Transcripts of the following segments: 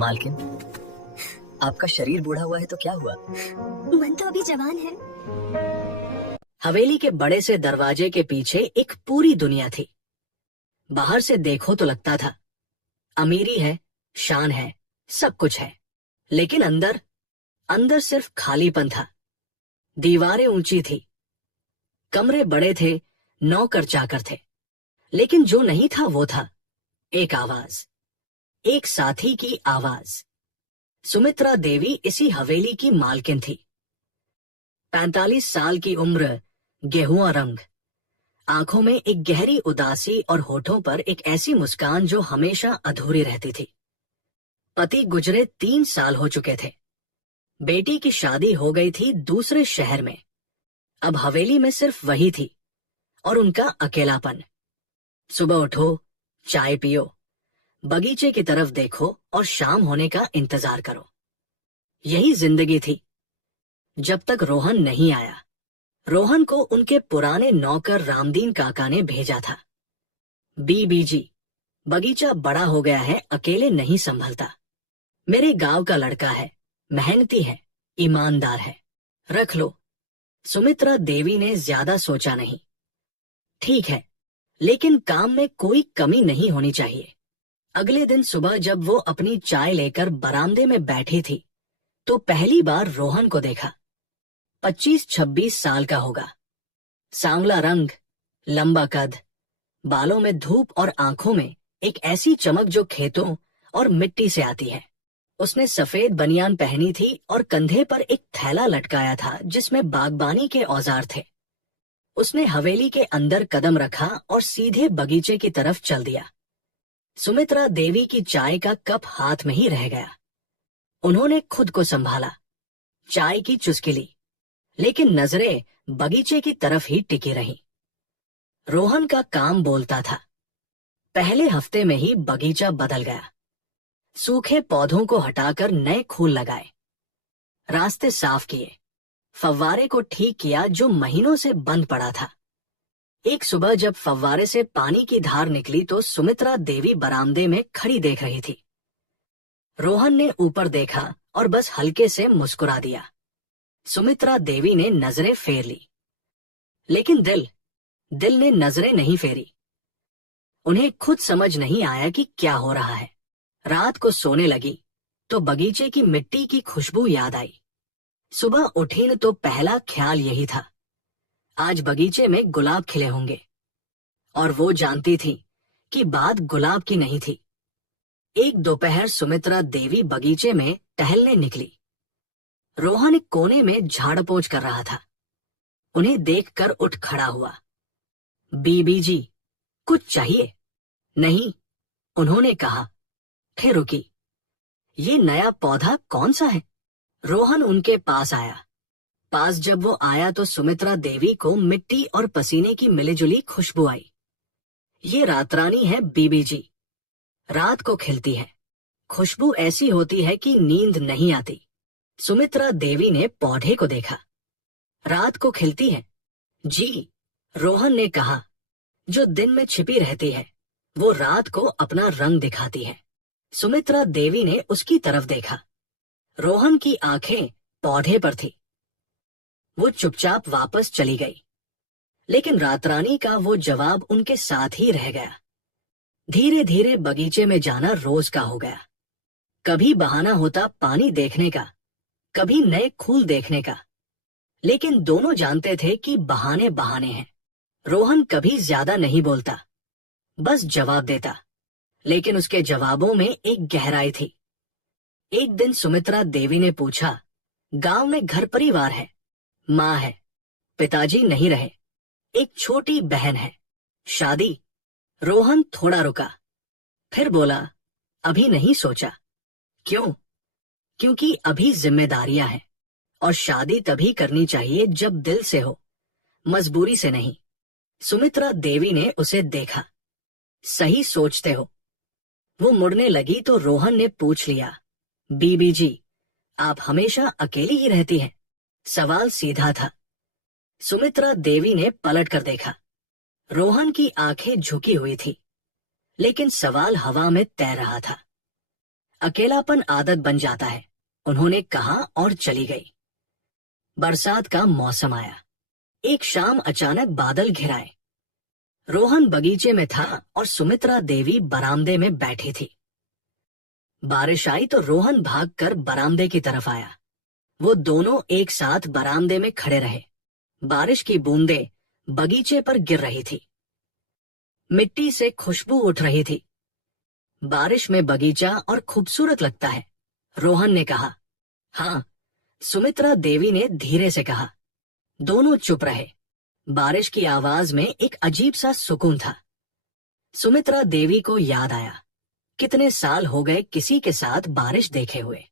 मालकिन, आपका शरीर बूढ़ा हुआ है तो क्या हुआ? मन तो अभी जवान है। हवेली के बड़े से दरवाजे के पीछे एक पूरी दुनिया थी। बाहर से देखो तो लगता था अमीरी है, शान है, सब कुछ है, लेकिन अंदर अंदर सिर्फ खालीपन था। दीवारें ऊंची थी, कमरे बड़े थे, नौकर चाकर थे, लेकिन जो नहीं था वो था एक आवाज, एक साथी की आवाज। सुमित्रा देवी इसी हवेली की मालकिन थी। 45 साल की उम्र, गेहुआ रंग, आंखों में एक गहरी उदासी और होठों पर एक ऐसी मुस्कान जो हमेशा अधूरी रहती थी। पति गुजरे 3 साल हो चुके थे। बेटी की शादी हो गई थी दूसरे शहर में। अब हवेली में सिर्फ वही थी और उनका अकेलापन। सुबह उठो, चाय पियो, बगीचे की तरफ देखो और शाम होने का इंतजार करो। यही जिंदगी थी जब तक रोहन नहीं आया। रोहन को उनके पुराने नौकर रामदीन काका ने भेजा था। बीबीजी, बगीचा बड़ा हो गया है, अकेले नहीं संभलता। मेरे गांव का लड़का है, मेहनती है, ईमानदार है, रख लो। सुमित्रा देवी ने ज्यादा सोचा नहीं। ठीक है, लेकिन काम में कोई कमी नहीं होनी चाहिए। अगले दिन सुबह जब वो अपनी चाय लेकर बरामदे में बैठी थी तो पहली बार रोहन को देखा। 25-26 साल का होगा। सांवला रंग, लंबा कद, बालों में धूप और आंखों में एक ऐसी चमक जो खेतों और मिट्टी से आती है। उसने सफेद बनियान पहनी थी और कंधे पर एक थैला लटकाया था जिसमें बागबानी के औजार थे। उसने हवेली के अंदर कदम रखा और सीधे बगीचे की तरफ चल दिया। सुमित्रा देवी की चाय का कप हाथ में ही रह गया। उन्होंने खुद को संभाला, चाय की चुस्की ली, लेकिन नजरें बगीचे की तरफ ही टिकी रहीं। रोहन का काम बोलता था। पहले हफ्ते में ही बगीचा बदल गया। सूखे पौधों को हटाकर नए फूल लगाए, रास्ते साफ किए, फव्वारे को ठीक किया जो महीनों से बंद पड़ा था। एक सुबह जब फव्वारे से पानी की धार निकली तो सुमित्रा देवी बरामदे में खड़ी देख रही थी। रोहन ने ऊपर देखा और बस हल्के से मुस्कुरा दिया। सुमित्रा देवी ने नजरें फेर ली, लेकिन दिल ने नजरें नहीं फेरी। उन्हें खुद समझ नहीं आया कि क्या हो रहा है। रात को सोने लगी तो बगीचे की मिट्टी की खुशबू याद आई। सुबह उठी न तो पहला ख्याल यही था, आज बगीचे में गुलाब खिले होंगे। और वो जानती थी कि बात गुलाब की नहीं थी। एक दोपहर सुमित्रा देवी बगीचे में टहलने निकली। रोहन एक कोने में झाड़ पोंछ कर रहा था। उन्हें देखकर उठ खड़ा हुआ। बीबीजी, कुछ चाहिए? नहीं, उन्होंने कहा, फिर रुकी। ये नया पौधा कौन सा है? रोहन उनके पास आया। पास जब वो आया तो सुमित्रा देवी को मिट्टी और पसीने की मिलीजुली खुशबू आई। ये रातरानी है बीबीजी, रात को खिलती है। खुशबू ऐसी होती है कि नींद नहीं आती। सुमित्रा देवी ने पौधे को देखा। रात को खिलती है? जी, रोहन ने कहा, जो दिन में छिपी रहती है वो रात को अपना रंग दिखाती है। सुमित्रा देवी ने उसकी तरफ देखा। रोहन की आंखें पौधे पर थी। वो चुपचाप वापस चली गई, लेकिन रातरानी का वो जवाब उनके साथ ही रह गया। धीरे धीरे बगीचे में जाना रोज का हो गया। कभी बहाना होता पानी देखने का, कभी नए फूल देखने का, लेकिन दोनों जानते थे कि बहाने बहाने हैं। रोहन कभी ज्यादा नहीं बोलता, बस जवाब देता, लेकिन उसके जवाबों में एक गहराई थी। एक दिन सुमित्रा देवी ने पूछा, गांव में घर परिवार है? माँ है, पिताजी नहीं रहे, एक छोटी बहन है, शादी? रोहन थोड़ा रुका, फिर बोला, अभी नहीं सोचा। क्यों? क्योंकि अभी जिम्मेदारियां हैं और शादी तभी करनी चाहिए जब दिल से हो, मजबूरी से नहीं। सुमित्रा देवी ने उसे देखा। सही सोचते हो। वो मुड़ने लगी तो रोहन ने पूछ लिया, बीबीजी, आप हमेशा अकेली ही रहती हैं? सवाल सीधा था। सुमित्रा देवी ने पलट कर देखा। रोहन की आंखें झुकी हुई थी, लेकिन सवाल हवा में तैर रहा था। अकेलापन आदत बन जाता है, उन्होंने कहा और चली गई। बरसात का मौसम आया। एक शाम अचानक बादल घिर आए। रोहन बगीचे में था और सुमित्रा देवी बरामदे में बैठी थी। बारिश आई तो रोहन भागकर बरामदे की तरफ आया। वो दोनों एक साथ बरामदे में खड़े रहे। बारिश की बूंदें बगीचे पर गिर रही थी। मिट्टी से खुशबू उठ रही थी। बारिश में बगीचा और खूबसूरत लगता है, रोहन ने कहा। हाँ, सुमित्रा देवी ने धीरे से कहा। दोनों चुप रहे। बारिश की आवाज में एक अजीब सा सुकून था। सुमित्रा देवी को याद आया, कितने साल हो गए किसी के साथ बारिश देखे हुए।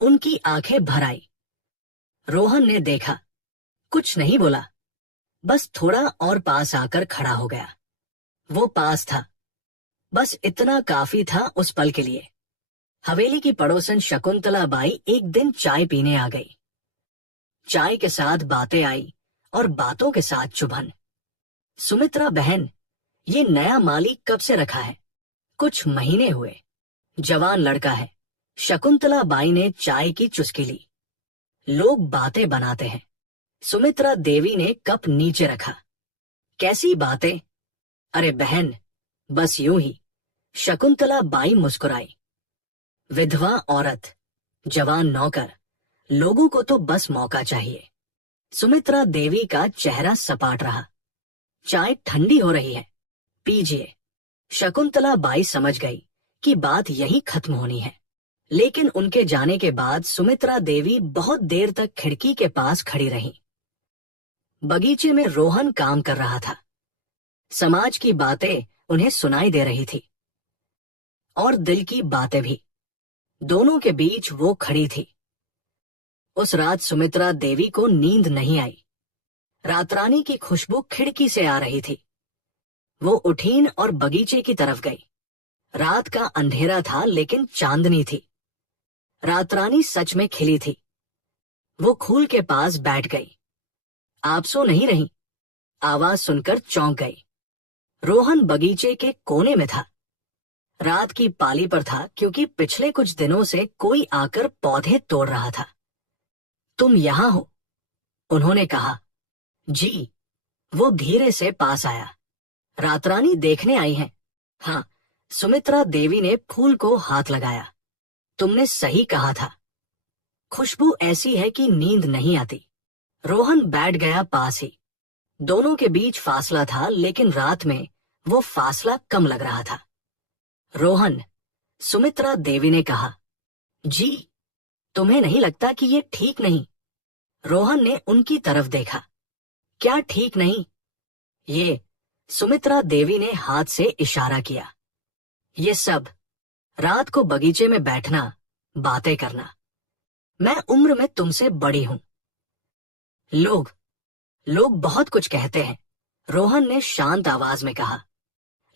उनकी आंखें भर आई। रोहन ने देखा, कुछ नहीं बोला, बस थोड़ा और पास आकर खड़ा हो गया। वो पास था, बस इतना काफी था उस पल के लिए। हवेली की पड़ोसन शकुंतला बाई एक दिन चाय पीने आ गई। चाय के साथ बातें आई और बातों के साथ चुभन। सुमित्रा बहन, ये नया माली कब से रखा है? कुछ महीने हुए। जवान लड़का है। शकुंतला बाई ने चाय की चुस्की ली। लोग बातें बनाते हैं। सुमित्रा देवी ने कप नीचे रखा। कैसी बातें? अरे बहन, बस यूं ही। शकुंतला बाई मुस्कुराई। विधवा औरत, जवान नौकर, लोगों को तो बस मौका चाहिए। सुमित्रा देवी का चेहरा सपाट रहा। चाय ठंडी हो रही है, पीजिए। शकुंतला बाई समझ गई कि बात यहीं खत्म होनी है, लेकिन उनके जाने के बाद सुमित्रा देवी बहुत देर तक खिड़की के पास खड़ी रही। बगीचे में रोहन काम कर रहा था। समाज की बातें उन्हें सुनाई दे रही थी और दिल की बातें भी। दोनों के बीच वो खड़ी थी। उस रात सुमित्रा देवी को नींद नहीं आई। रातरानी की खुशबू खिड़की से आ रही थी। वो उठीन और बगीचे की तरफ गई। रात का अंधेरा था लेकिन चांदनी थी। रातरानी सच में खिली थी। वो खूल के पास बैठ गई। आप सो नहीं रही? आवाज सुनकर चौंक गई। रोहन बगीचे के कोने में था। रात की पाली पर था क्योंकि पिछले कुछ दिनों से कोई आकर पौधे तोड़ रहा था। तुम यहां हो? उन्होंने कहा। जी। वो धीरे से पास आया। रातरानी देखने आई हैं? हाँ। सुमित्रा देवी ने फूल को हाथ लगाया। तुमने सही कहा था। खुशबू ऐसी है कि नींद नहीं आती। रोहन बैठ गया पास ही। दोनों के बीच फासला था लेकिन रात में वो फासला कम लग रहा था। रोहन, सुमित्रा देवी ने कहा। जी। तुम्हें नहीं लगता कि ये ठीक नहीं? रोहन ने उनकी तरफ देखा। क्या ठीक नहीं? ये, सुमित्रा देवी ने हाथ से इशारा किया। ये सब, रात को बगीचे में बैठना, बातें करना। मैं उम्र में तुमसे बड़ी हूं। लोग बहुत कुछ कहते हैं, रोहन ने शांत आवाज में कहा।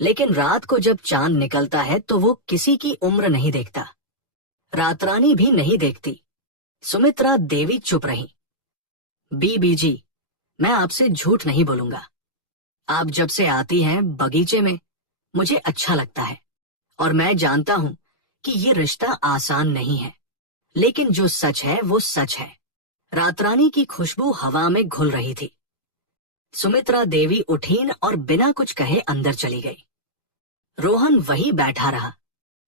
लेकिन रात को जब चांद निकलता है तो वो किसी की उम्र नहीं देखता। रातरानी भी नहीं देखती। सुमित्रा देवी चुप रही। बीबी जी, मैं आपसे झूठ नहीं बोलूंगा। आप जब से आती हैं बगीचे में, मुझे अच्छा लगता है और मैं जानता हूं कि ये रिश्ता आसान नहीं है, लेकिन जो सच है वो सच है। रातरानी की खुशबू हवा में घुल रही थी। सुमित्रा देवी उठीन और बिना कुछ कहे अंदर चली गई। रोहन वहीं बैठा रहा।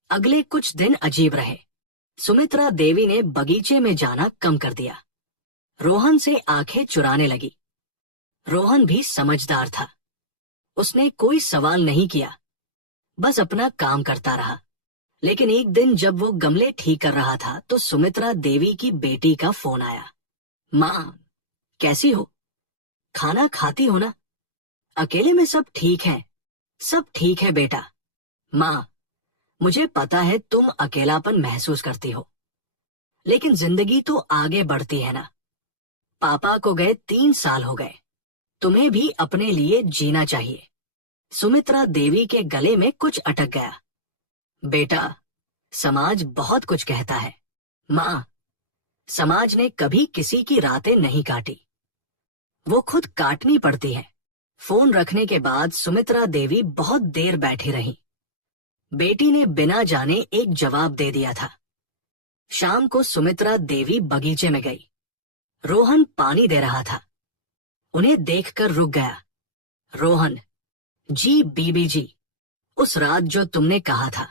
अगले कुछ दिन अजीब रहे। सुमित्रा देवी ने बगीचे में जाना कम कर दिया। रोहन से आंखें चुराने लगी। रोहन भी समझदार था। उसने कोई सवाल नहीं किया, बस अपना काम करता रहा। लेकिन एक दिन जब वो गमले ठीक कर रहा था तो सुमित्रा देवी की बेटी का फोन आया। माँ, कैसी हो? खाना खाती हो ना? अकेले में सब ठीक है? सब ठीक है बेटा। माँ, मुझे पता है तुम अकेलापन महसूस करती हो, लेकिन जिंदगी तो आगे बढ़ती है ना। पापा को गए 3 साल हो गए। तुम्हें भी अपने लिए जीना चाहिए। सुमित्रा देवी के गले में कुछ अटक गया। बेटा, समाज बहुत कुछ कहता है। माँ, समाज ने कभी किसी की रातें नहीं काटी, वो खुद काटनी पड़ती है। फोन रखने के बाद सुमित्रा देवी बहुत देर बैठी रही। बेटी ने बिना जाने एक जवाब दे दिया था। शाम को सुमित्रा देवी बगीचे में गई। रोहन पानी दे रहा था। उन्हें देखकर रुक गया। रोहन, जी बीबी जी, उस रात जो तुमने कहा था।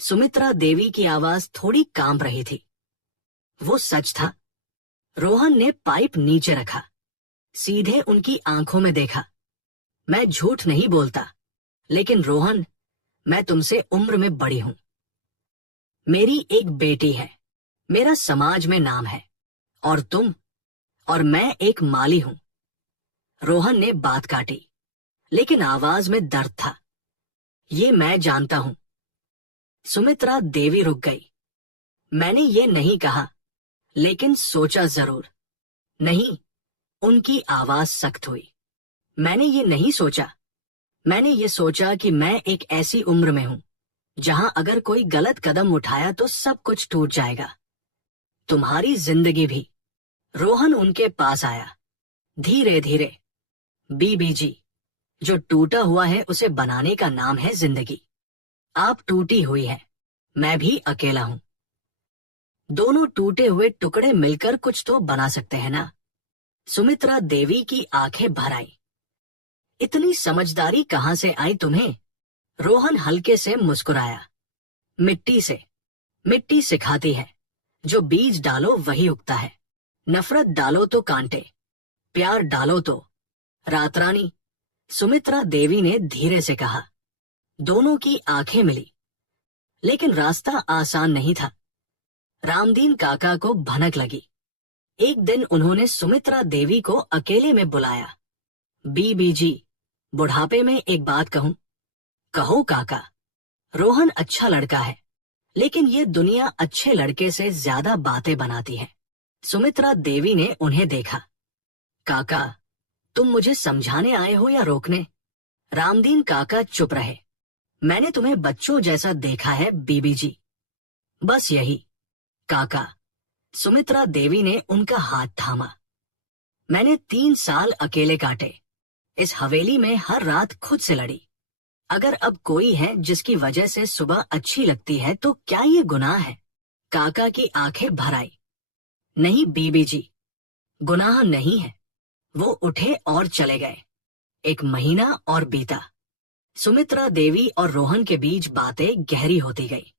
सुमित्रा देवी की आवाज थोड़ी कांप रही थी। वो सच था। रोहन ने पाइप नीचे रखा, सीधे उनकी आंखों में देखा। मैं झूठ नहीं बोलता, लेकिन रोहन, मैं तुमसे उम्र में बड़ी हूं। मेरी एक बेटी है, मेरा समाज में नाम है, और तुम और मैं एक माली हूं। रोहन ने बात काटी, लेकिन आवाज में दर्द था। ये मैं जानता हूं। सुमित्रा देवी रुक गई। मैंने ये नहीं कहा, लेकिन सोचा जरूर। नहीं, उनकी आवाज सख्त हुई। मैंने ये नहीं सोचा। मैंने ये सोचा कि मैं एक ऐसी उम्र में हूं जहां अगर कोई गलत कदम उठाया तो सब कुछ टूट जाएगा, तुम्हारी जिंदगी भी। रोहन उनके पास आया, धीरे धीरे। बीबी जी, जो टूटा हुआ है उसे बनाने का नाम है जिंदगी। आप टूटी हुई है, मैं भी अकेला हूं। दोनों टूटे हुए टुकड़े मिलकर कुछ तो बना सकते हैं ना। सुमित्रा देवी की आंखें भर आई। इतनी समझदारी कहां से आई तुम्हें? रोहन हल्के से मुस्कुराया। मिट्टी सिखाती है। जो बीज डालो वही उगता है। नफरत डालो तो कांटे, प्यार डालो तो। रात रानी, सुमित्रा देवी ने धीरे से कहा। दोनों की आंखें मिली, लेकिन रास्ता आसान नहीं था। रामदीन काका को भनक लगी। एक दिन उन्होंने सुमित्रा देवी को अकेले में बुलाया। बीबी जी, बुढ़ापे में एक बात कहूं? कहो काका। रोहन अच्छा लड़का है, लेकिन ये दुनिया अच्छे लड़के से ज्यादा बातें बनाती है। सुमित्रा देवी ने उन्हें देखा। काका, तुम मुझे समझाने आए हो या रोकने? रामदीन काका चुप रहे। मैंने तुम्हें बच्चों जैसा देखा है बीबी जी। बस यही। काका, सुमित्रा देवी ने उनका हाथ थामा। मैंने 3 साल अकेले काटे। इस हवेली में हर रात खुद से लड़ी। अगर अब कोई है जिसकी वजह से सुबह अच्छी लगती है तो क्या ये गुनाह है? काका की आंखें भर आई। नहीं बीबी जी, गुनाह नहीं है। वो उठे और चले गए। 1 महीना और बीता। सुमित्रा देवी और रोहन के बीच बातें गहरी होती गई।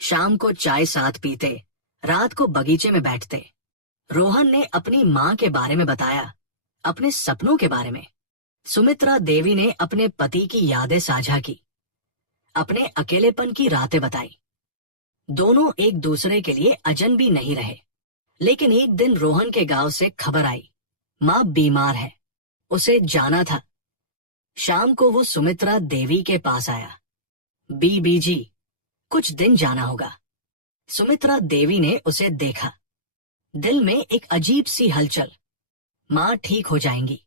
शाम को चाय साथ पीते, रात को बगीचे में बैठते। रोहन ने अपनी माँ के बारे में बताया, अपने सपनों के बारे में। सुमित्रा देवी ने अपने पति की यादें साझा की, अपने अकेलेपन की रातें बताई। दोनों एक दूसरे के लिए अजनबी नहीं रहे। लेकिन एक दिन रोहन के गांव से खबर आई, माँ बीमार है, उसे जाना था। शाम को वो सुमित्रा देवी के पास आया। बीबी जी, कुछ दिन जाना होगा। सुमित्रा देवी ने उसे देखा। दिल में एक अजीब सी हलचल। माँ ठीक हो जाएंगी।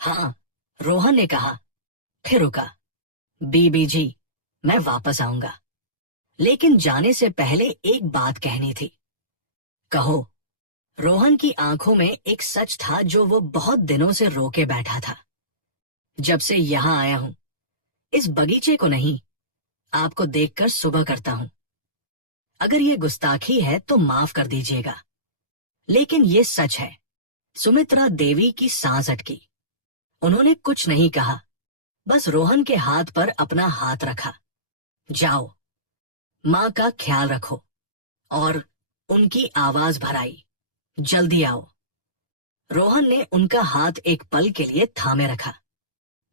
हाँ, रोहन ने कहा, फिर रुका। बीबी जी, मैं वापस आऊंगा, लेकिन जाने से पहले एक बात कहनी थी। कहो। रोहन की आंखों में एक सच था जो वो बहुत दिनों से रोके बैठा था। जब से यहां आया हूं, इस बगीचे को नहीं, आपको देखकर सुबह करता हूं। अगर ये गुस्ताखी है तो माफ कर दीजिएगा, लेकिन ये सच है। सुमित्रा देवी की सांस अटकी। उन्होंने कुछ नहीं कहा, बस रोहन के हाथ पर अपना हाथ रखा। जाओ, माँ का ख्याल रखो। और उनकी आवाज भर आई, जल्दी आओ। रोहन ने उनका हाथ एक पल के लिए थामे रखा,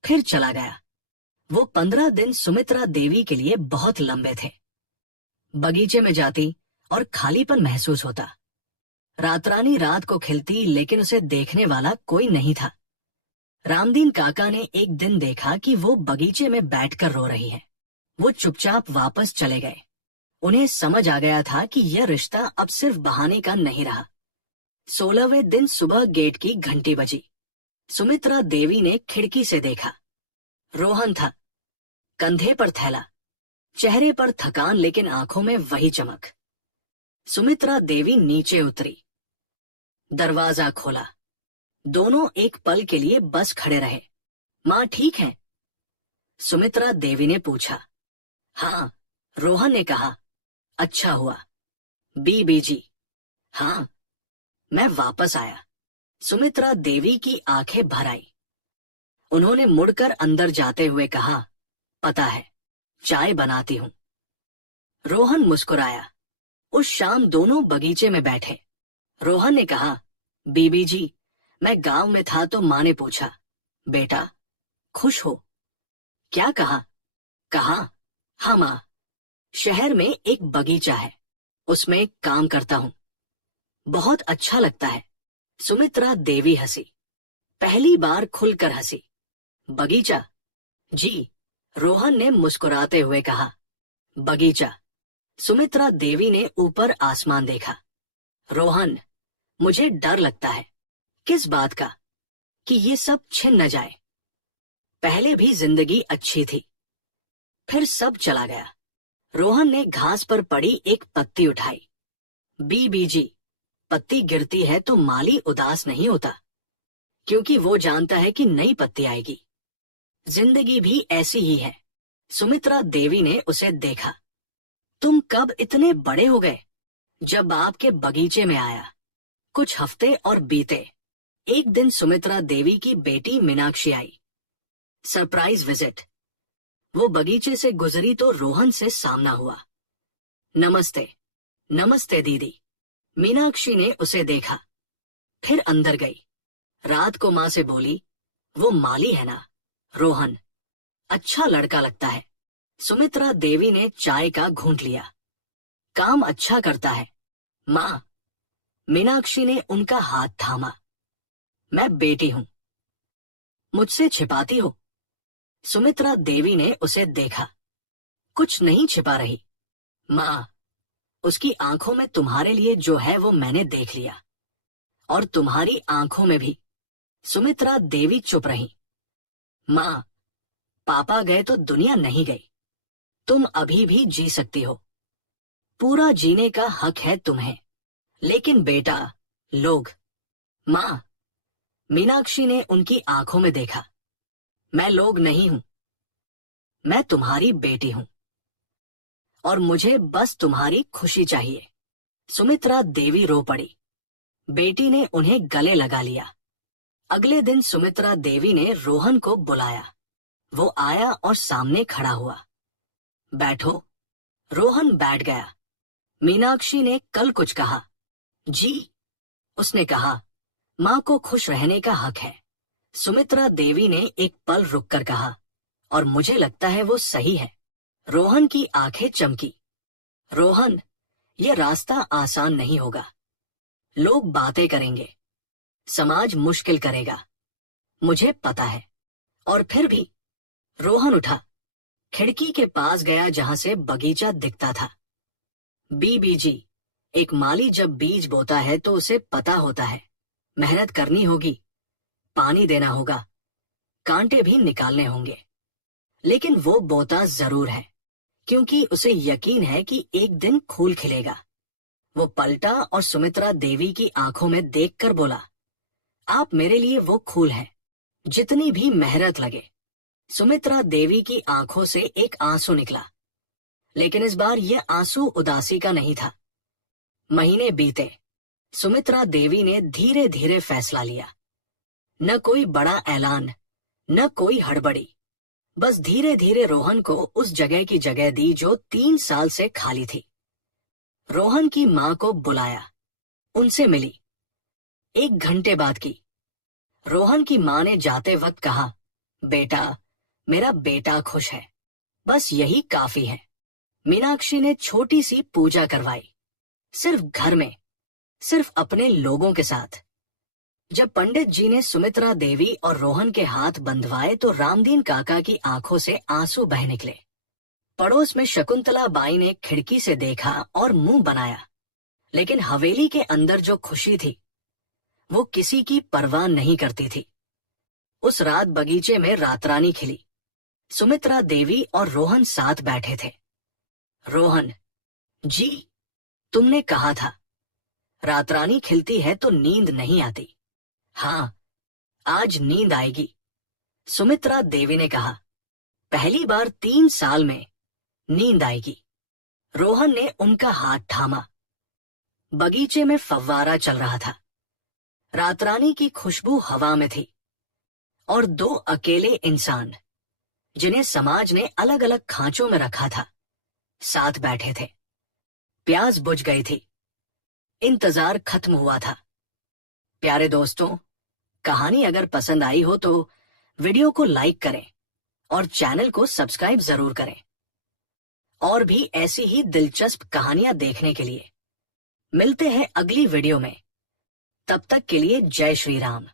फिर चला गया। वो 15 दिन सुमित्रा देवी के लिए बहुत लंबे थे। बगीचे में जाती और खालीपन महसूस होता। रातरानी रात को खिलती, लेकिन उसे देखने वाला कोई नहीं था। रामदीन काका ने एक दिन देखा कि वो बगीचे में बैठकर रो रही है। वो चुपचाप वापस चले गए। उन्हें समझ आ गया था कि यह रिश्ता अब सिर्फ बहाने का नहीं रहा। 16वें दिन सुबह गेट की घंटी बजी। सुमित्रा देवी ने खिड़की से देखा। रोहन था, कंधे पर थैला, चेहरे पर थकान, लेकिन आंखों में वही चमक। सुमित्रा देवी नीचे उतरी, दरवाजा खोला। दोनों एक पल के लिए बस खड़े रहे। माँ ठीक है? सुमित्रा देवी ने पूछा। हाँ, रोहन ने कहा। अच्छा हुआ, बीबी जी, हाँ, मैं वापस आया। सुमित्रा देवी की आंखें भर आई। उन्होंने मुड़कर अंदर जाते हुए कहा, पता है, चाय बनाती हूं। रोहन मुस्कुराया। उस शाम दोनों बगीचे में बैठे। रोहन ने कहा, बीबी जी, मैं गांव में था तो माँ ने पूछा, बेटा खुश हो? क्या कहा? कहा, हाँ माँ, शहर में एक बगीचा है, उसमें काम करता हूं, बहुत अच्छा लगता है। सुमित्रा देवी हंसी, पहली बार खुलकर हंसी। बगीचा? जी, रोहन ने मुस्कुराते हुए कहा। बगीचा। सुमित्रा देवी ने ऊपर आसमान देखा। रोहन, मुझे डर लगता है। किस बात का? कि ये सब छिन न जाए। पहले भी जिंदगी अच्छी थी, फिर सब चला गया। रोहन ने घास पर पड़ी एक पत्ती उठाई। बीबी जी, पत्ती गिरती है तो माली उदास नहीं होता, क्योंकि वो जानता है कि नई पत्ती आएगी। जिंदगी भी ऐसी ही है। सुमित्रा देवी ने उसे देखा। तुम कब इतने बड़े हो गए? जब आपके बगीचे में आया। कुछ हफ्ते और बीते। एक दिन सुमित्रा देवी की बेटी मीनाक्षी आई। Surprise visit. वो बगीचे से गुजरी तो रोहन से सामना हुआ। नमस्ते। नमस्ते दीदी। मीनाक्षी ने उसे देखा, फिर अंदर गई। रात को माँ से बोली, वो माली है ना? रोहन, अच्छा लड़का लगता है। सुमित्रा देवी ने चाय का घूंट लिया। काम अच्छा करता है माँ। मीनाक्षी ने उनका हाथ थामा। मैं बेटी हूं, मुझसे छिपाती हो? सुमित्रा देवी ने उसे देखा। कुछ नहीं छिपा रही माँ, उसकी आंखों में तुम्हारे लिए जो है वो मैंने देख लिया, और तुम्हारी आंखों में भी। सुमित्रा देवी चुप रही। माँ, पापा गए तो दुनिया नहीं गई, तुम अभी भी जी सकती हो। पूरा जीने का हक है तुम्हें। लेकिन बेटा, लोग। माँ, मीनाक्षी ने उनकी आंखों में देखा। मैं लोग नहीं हूं, मैं तुम्हारी बेटी हूं, और मुझे बस तुम्हारी खुशी चाहिए। सुमित्रा देवी रो पड़ी। बेटी ने उन्हें गले लगा लिया। अगले दिन सुमित्रा देवी ने रोहन को बुलाया। वो आया और सामने खड़ा हुआ। बैठो। रोहन बैठ गया। मीनाक्षी ने कल कुछ कहा? जी, उसने कहा, माँ को खुश रहने का हक है। सुमित्रा देवी ने एक पल रुककर कहा, और मुझे लगता है वो सही है। रोहन की आंखें चमकी। रोहन, ये रास्ता आसान नहीं होगा। लोग बातें करेंगे, समाज मुश्किल करेगा, मुझे पता है। और फिर भी। रोहन उठा, खिड़की के पास गया जहां से बगीचा दिखता था। बीबी जी, एक माली जब बीज बोता है तो उसे पता होता है, मेहनत करनी होगी, पानी देना होगा, कांटे भी निकालने होंगे। लेकिन वो बोता जरूर है, क्योंकि उसे यकीन है कि एक दिन फूल खिलेगा। वो पलटा और सुमित्रा देवी की आंखों में देखकर बोला, आप मेरे लिए वो फूल है, जितनी भी मेहनत लगे। सुमित्रा देवी की आंखों से एक आंसू निकला, लेकिन इस बार यह आंसू उदासी का नहीं था। महीने बीते। सुमित्रा देवी ने धीरे धीरे फैसला लिया। न कोई बड़ा ऐलान, न कोई हड़बड़ी, बस धीरे धीरे रोहन को उस जगह की जगह दी जो 3 साल से खाली थी। रोहन की माँ को बुलाया, उनसे मिली। 1 घंटे बाद की। रोहन की माँ ने जाते वक्त कहा, बेटा, मेरा बेटा खुश है, बस यही काफी है। मीनाक्षी ने छोटी सी पूजा करवाई, सिर्फ घर में, सिर्फ अपने लोगों के साथ। जब पंडित जी ने सुमित्रा देवी और रोहन के हाथ बंधवाए तो रामदीन काका की आंखों से आंसू बह निकले। पड़ोस में शकुंतला बाई ने खिड़की से देखा और मुंह बनाया, लेकिन हवेली के अंदर जो खुशी थी वो किसी की परवाह नहीं करती थी। उस रात बगीचे में रातरानी खिली। सुमित्रा देवी और रोहन साथ बैठे थे। रोहन, जी, तुमने कहा था रातरानी खिलती है तो नींद नहीं आती। हाँ, आज नींद आएगी, सुमित्रा देवी ने कहा। पहली बार 3 साल में नींद आएगी। रोहन ने उनका हाथ थामा। बगीचे में फव्वारा चल रहा था। रातरानी की खुशबू हवा में थी और दो अकेले इंसान, जिन्हें समाज ने अलग अलग खांचों में रखा था, साथ बैठे थे। प्यास बुझ गई थी, इंतजार खत्म हुआ था। प्यारे दोस्तों, कहानी अगर पसंद आई हो तो वीडियो को लाइक करें और चैनल को सब्सक्राइब जरूर करें। और भी ऐसी ही दिलचस्प कहानियां देखने के लिए मिलते हैं अगली वीडियो में। तब तक के लिए जय श्री राम।